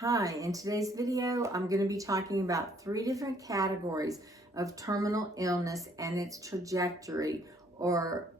Hi, in today's video, I'm going to be talking about 3 different categories of terminal illness and its trajectory or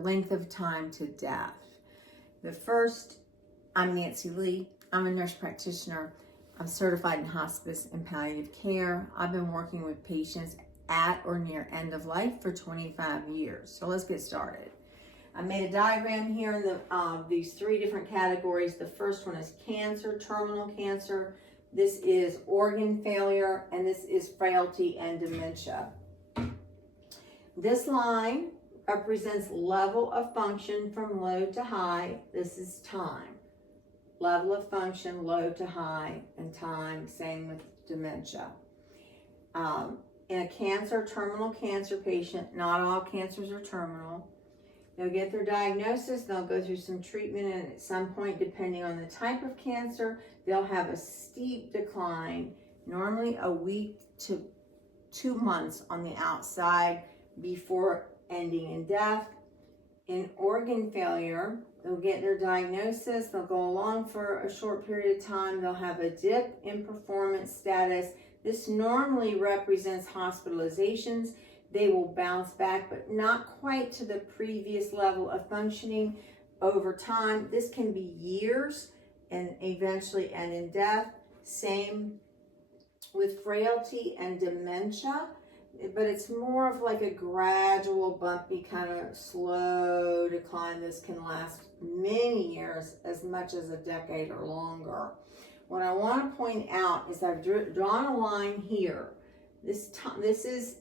length of time to death. The first, I'm Nancy Lee. I'm a nurse practitioner. I'm certified in hospice and palliative care. I've been working with patients at or near end of life for 25 years. So let's get started. I made a diagram here in these 3 different categories. The first one is cancer, terminal cancer. This is organ failure, and this is frailty and dementia. This line represents level of function from low to high. This is time. Level of function, low to high, and time, same with dementia. In a terminal cancer patient, not all cancers are terminal. They'll get their diagnosis, they'll go through some treatment, and at some point, depending on the type of cancer, they'll have a steep decline, normally a week to 2 months on the outside before ending in death. In organ failure, they'll get their diagnosis, they'll go along for a short period of time, they'll have a dip in performance status. This normally represents hospitalizations. They will bounce back, but not quite to the previous level of functioning over time. This can be years and eventually end in death. Same with frailty and dementia, but it's more of like a gradual, bumpy, kind of slow decline. This can last many years, as much as a decade or longer. What I want to point out is I've drawn a line here. This is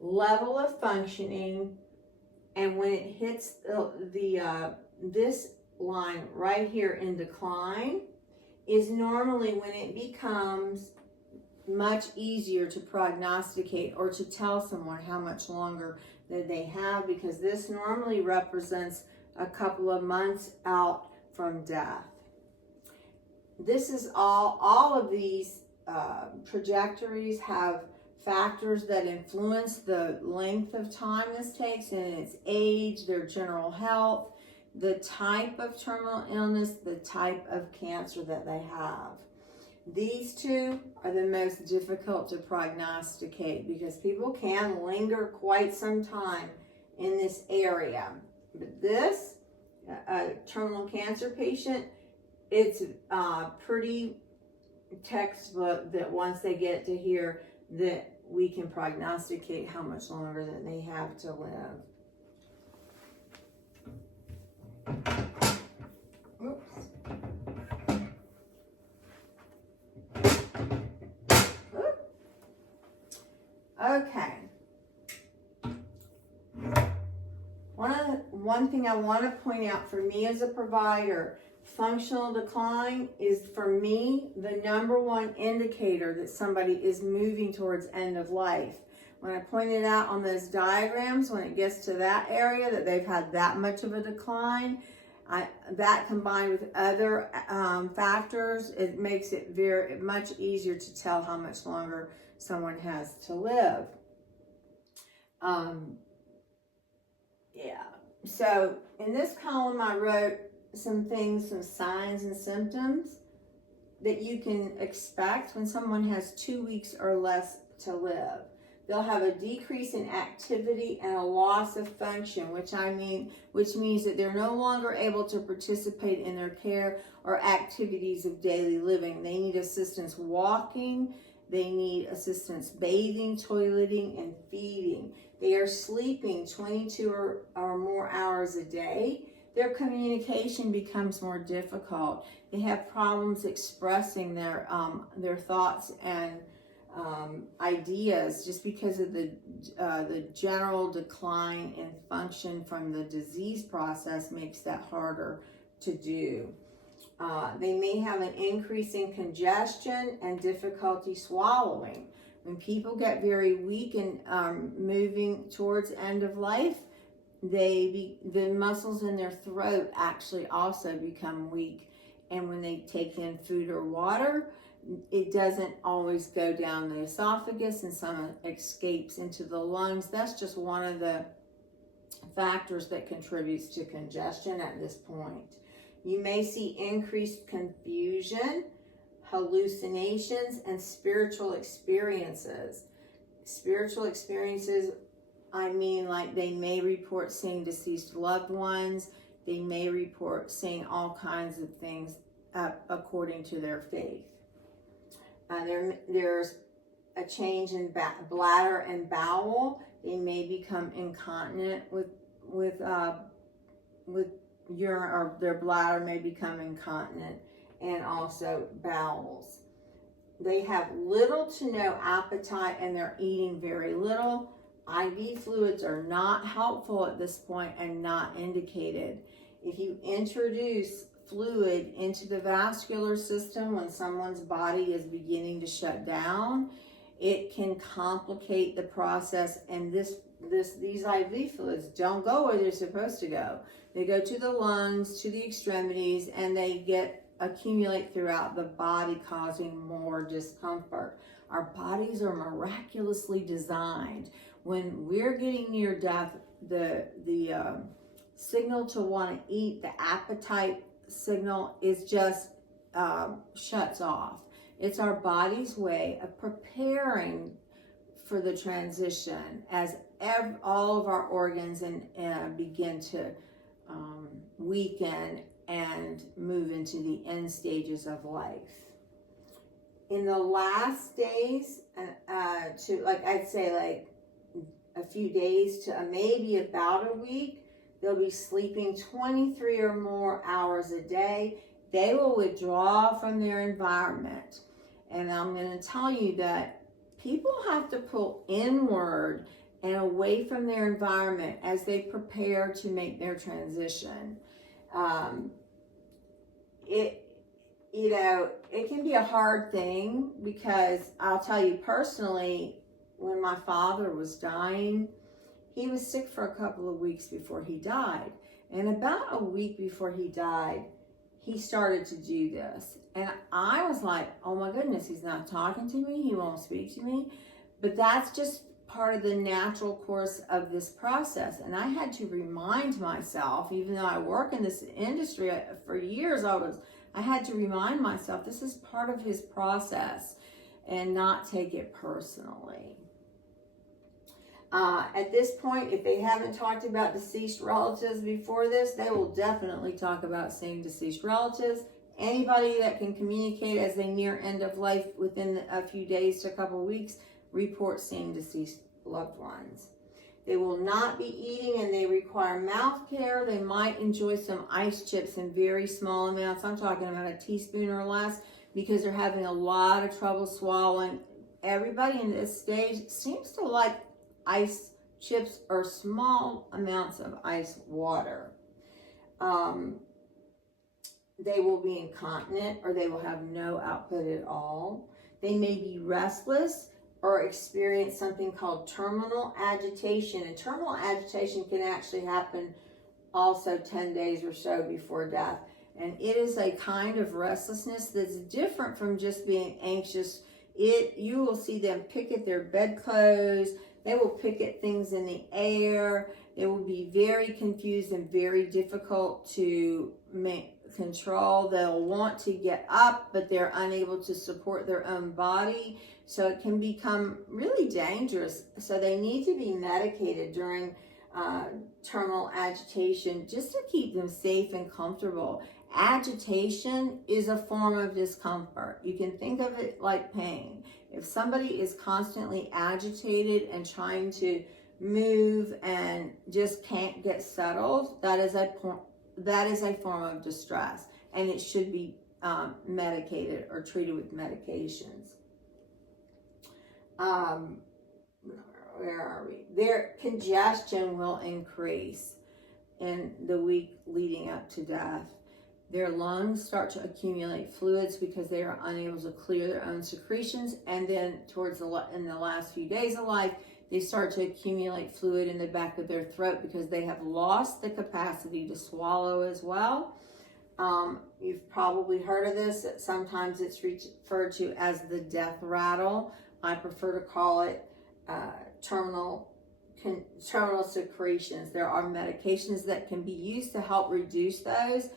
level of functioning, and when it hits this line right here in decline is normally when it becomes much easier to prognosticate or to tell someone how much longer that they have, because this normally represents a couple of months out from death. This is all of these trajectories have factors that influence the length of time this takes, and its age, their general health, the type of terminal illness, the type of cancer that they have. These 2 are the most difficult to prognosticate because people can linger quite some time in this area. But this, a terminal cancer patient, it's pretty textbook that once they get to here that we can prognosticate how much longer that they have to live. Oops. Okay. One thing I want to point out for me as a provider, functional decline is, for me, the #1 indicator that somebody is moving towards end of life. When I pointed out on those diagrams, when it gets to that area that they've had that much of a decline, that combined with other factors, it makes it very much easier to tell how much longer someone has to live. So in this column, I wrote some things, some signs and symptoms that you can expect when someone has 2 weeks or less to live. They'll have a decrease in activity and a loss of function, which means that they're no longer able to participate in their care or activities of daily living. They need assistance walking, they need assistance bathing, toileting, and feeding. They are sleeping 22 or more hours a day. Their communication becomes more difficult. They have problems expressing their thoughts and ideas, just because of the general decline in function from the disease process makes that harder to do. They may have an increase in congestion and difficulty swallowing. When people get very weak and moving towards end of life, the muscles in their throat actually also become weak, and when they take in food or water, it doesn't always go down the esophagus, and some escapes into the lungs. That's just one of the factors that contributes to congestion at this point. You may see increased confusion, hallucinations, and spiritual experiences. Spiritual experiences, I mean, like they may report seeing deceased loved ones. They may report seeing all kinds of things according to their faith. There's a change in bladder and bowel. They may become incontinent with urine, or their bladder may become incontinent, and also bowels. They have little to no appetite and they're eating very little. IV fluids are not helpful at this point and not indicated. If you introduce fluid into the vascular system when someone's body is beginning to shut down, it can complicate the process, and these IV fluids don't go where they're supposed to go. They go to the lungs, to the extremities, and they accumulate throughout the body, causing more discomfort. Our bodies are miraculously designed. When we're getting near death, the signal to want to eat, the appetite signal, is just shuts off. It's our body's way of preparing for the transition as all of our organs begin to weaken and move into the end stages of life. In the last days, I'd say a few days to maybe about a week, they'll be sleeping 23 or more hours a day. They will withdraw from their environment. And I'm going to tell you that people have to pull inward and away from their environment as they prepare to make their transition. It can be a hard thing, because I'll tell you personally, when my father was dying, he was sick for a couple of weeks before he died. And about a week before he died, he started to do this. And I was like, oh my goodness, he's not talking to me. He won't speak to me. But that's just part of the natural course of this process. And I had to remind myself, even though I work in this industry for years, I had to remind myself this is part of his process and not take it personally. At this point, if they haven't talked about deceased relatives before this, they will definitely talk about seeing deceased relatives. Anybody that can communicate as they near end of life within a few days to a couple of weeks, report seeing deceased loved ones. They will not be eating, and they require mouth care. They might enjoy some ice chips in very small amounts. I'm talking about a teaspoon or less, because they're having a lot of trouble swallowing. Everybody in this stage seems to like ice chips or small amounts of ice water. They will be incontinent, or they will have no output at all. They may be restless or experience something called terminal agitation. And terminal agitation can actually happen also 10 days or so before death. And it is a kind of restlessness that's different from just being anxious. You will see them pick at their bedclothes. They will pick at things in the air. They will be very confused and very difficult to control. They'll want to get up, but they're unable to support their own body. So it can become really dangerous. So they need to be medicated during terminal agitation just to keep them safe and comfortable. Agitation is a form of discomfort. You can think of it like pain. If somebody is constantly agitated and trying to move and just can't get settled, that is a form of distress, and it should be medicated or treated with medications. Where are we? Their congestion will increase in the week leading up to death. Their lungs start to accumulate fluids because they are unable to clear their own secretions, and then in the last few days of life, they start to accumulate fluid in the back of their throat because they have lost the capacity to swallow as well. You've probably heard of this. Sometimes it's referred to as the death rattle. I prefer to call it terminal secretions. There are medications that can be used to help reduce those.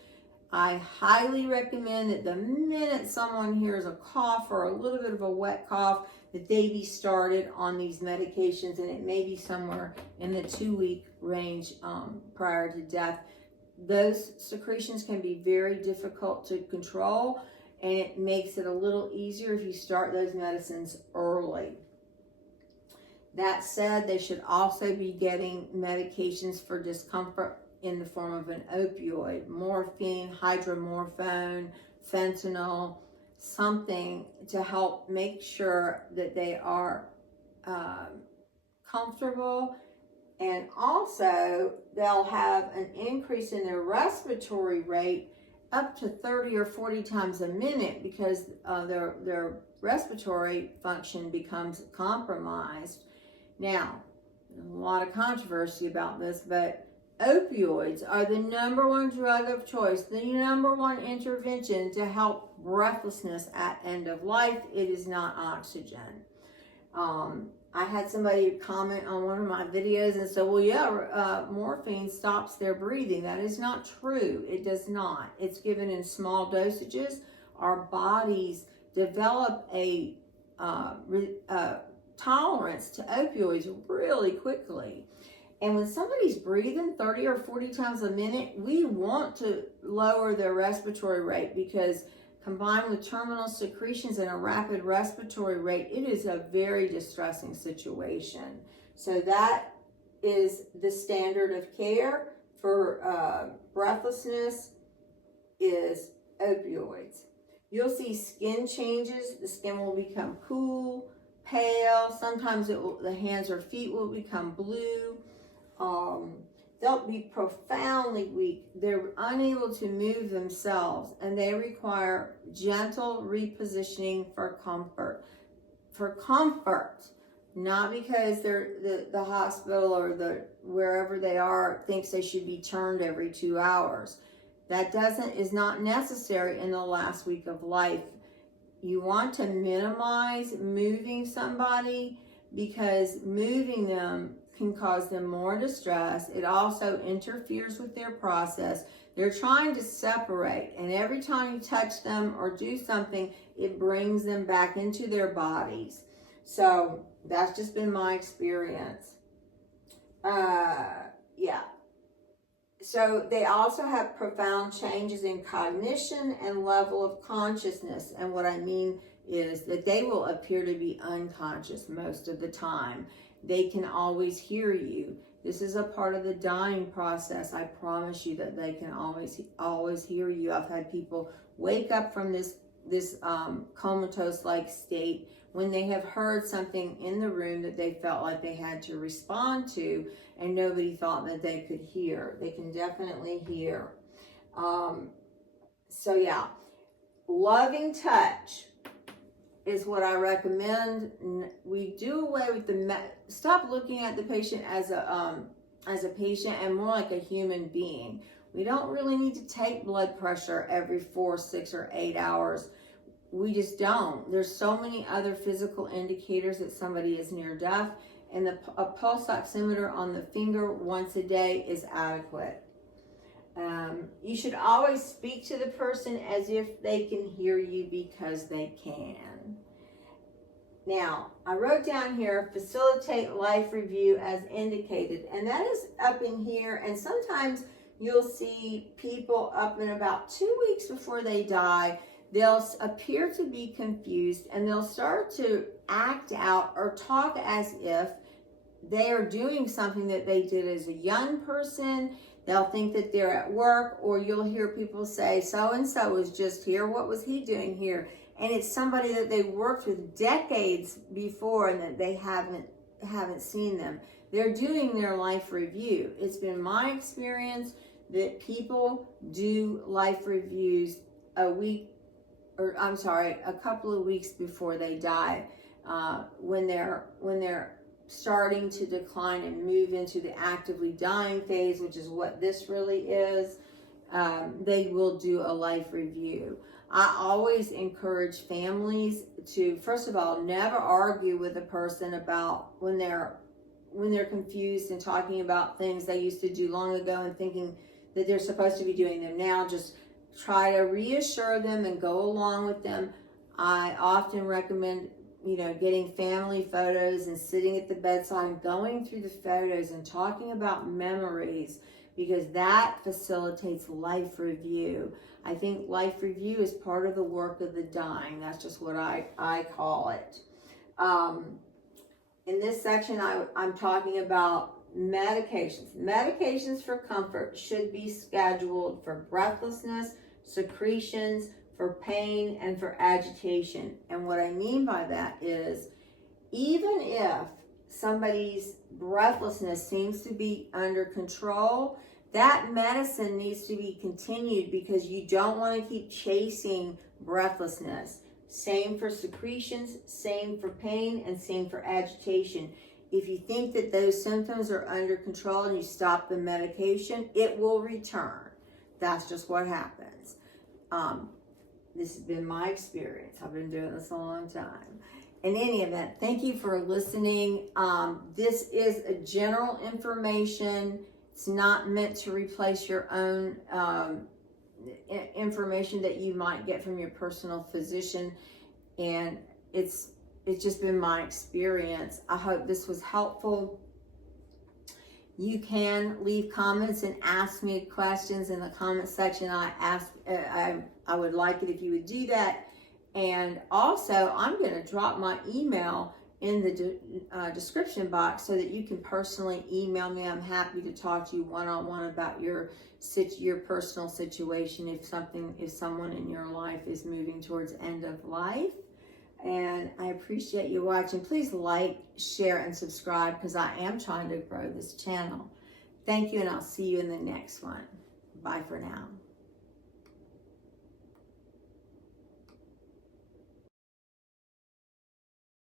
I highly recommend that the minute someone hears a cough or a little bit of a wet cough, that they be started on these medications, and it may be somewhere in the 2-week range prior to death. Those secretions can be very difficult to control, and it makes it a little easier if you start those medicines early. That said, they should also be getting medications for discomfort in the form of an opioid, morphine, hydromorphone, fentanyl, something to help make sure that they are comfortable. And also, they'll have an increase in their respiratory rate up to 30 or 40 times a minute because their respiratory function becomes compromised. Now, there's a lot of controversy about this, but opioids are the #1 drug of choice, the #1 intervention to help breathlessness at end of life. It is not oxygen. I had somebody comment on one of my videos and said, well, yeah, morphine stops their breathing. That is not true. It does not. It's given in small dosages. Our bodies develop a tolerance to opioids really quickly. And when somebody's breathing 30 or 40 times a minute, we want to lower their respiratory rate because combined with terminal secretions and a rapid respiratory rate, it is a very distressing situation. So that is the standard of care for breathlessness is opioids. You'll see skin changes. The skin will become cool, pale. Sometimes the hands or feet will become blue. They'll be profoundly weak. They're unable to move themselves, and they require gentle repositioning for comfort. For comfort, not because the hospital or wherever they are thinks they should be turned every 2 hours. That is not necessary in the last week of life. You want to minimize moving somebody because moving them can cause them more distress. It also interferes with their process. They're trying to separate, and every time you touch them or do something, it brings them back into their bodies. So that's just been my experience. Yeah. So they also have profound changes in cognition and level of consciousness. And what I mean is that they will appear to be unconscious most of the time. They can always hear you. This is a part of the dying process. I promise you that they can always hear you. I've had people wake up from this comatose-like state when they have heard something in the room that they felt like they had to respond to, and nobody thought that they could hear. They can definitely hear. So yeah, loving touch is what I recommend. We do away with stop looking at the patient as a patient and more like a human being. We don't really need to take blood pressure every 4, 6, or 8 hours. We just don't. There's so many other physical indicators that somebody is near death, and a pulse oximeter on the finger once a day is adequate. You should always speak to the person as if they can hear you because they can. Now, I wrote down here, facilitate life review as indicated, and that is up in here, and sometimes you'll see people up in about 2 weeks before they die. They'll appear to be confused, and they'll start to act out or talk as if they are doing something that they did as a young person. They'll think that they're at work, or you'll hear people say, so-and-so was just here. What was he doing here? And it's somebody that they worked with decades before and that they haven't seen them. They're doing their life review. It's been my experience that people do life reviews a couple of weeks before they die, when they're starting to decline and move into the actively dying phase, which is what this really is. They will do a life review. I always encourage families to, first of all, never argue with a person about when they're confused and talking about things they used to do long ago and thinking that they're supposed to be doing them now. Just try to reassure them and go along with them. I often recommend, getting family photos and sitting at the bedside and going through the photos and talking about memories, because that facilitates life review. I think life review is part of the work of the dying. That's just what I call it. In this section, I'm talking about medications. Medications for comfort should be scheduled for breathlessness, secretions, for pain, and for agitation. And what I mean by that is, even if somebody's breathlessness seems to be under control, that medicine needs to be continued, because you don't want to keep chasing breathlessness. Same for secretions, same for pain, and same for agitation. If you think that those symptoms are under control and you stop the medication, it will return. That's just what happens. This has been my experience. I've been doing this a long time. In any event, thank you for listening. This is a general information. It's not meant to replace your own information that you might get from your personal physician. And it's just been my experience. I hope this was helpful. You can leave comments and ask me questions in the comment section. I would like it if you would do that. And also, I'm going to drop my email in the description box so that you can personally email me. I'm happy to talk to you one-on-one about your personal situation if someone in your life is moving towards end of life. And I appreciate you watching. Please like, share, and subscribe, because I am trying to grow this channel. Thank you, and I'll see you in the next one. Bye for now.